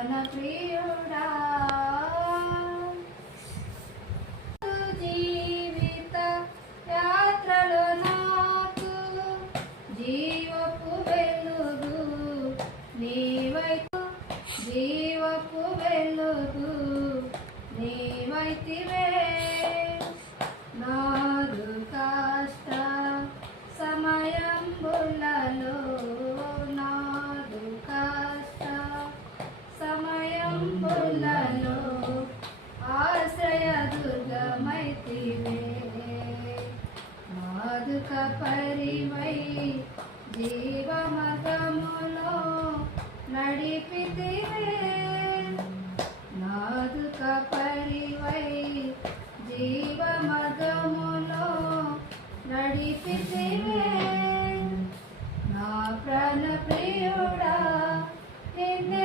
ప్రాణ ప్రియుడా జీవిత యాత్రలో నాకు జీవపు వెలుగు నీవైతే జీవపు వెలుగు నీవైతివే నాదు కష్ట సమయంబులలో నాదు కష్ట సమయంబులలో ఆశ్రయ దుర్గమైతివే నాదుక పరివై జీవమగములో నడిపితివే నాదుక పరివై జీవమగములో నడిపితివే నా ప్రాణ ప్రియుడా నిన్ను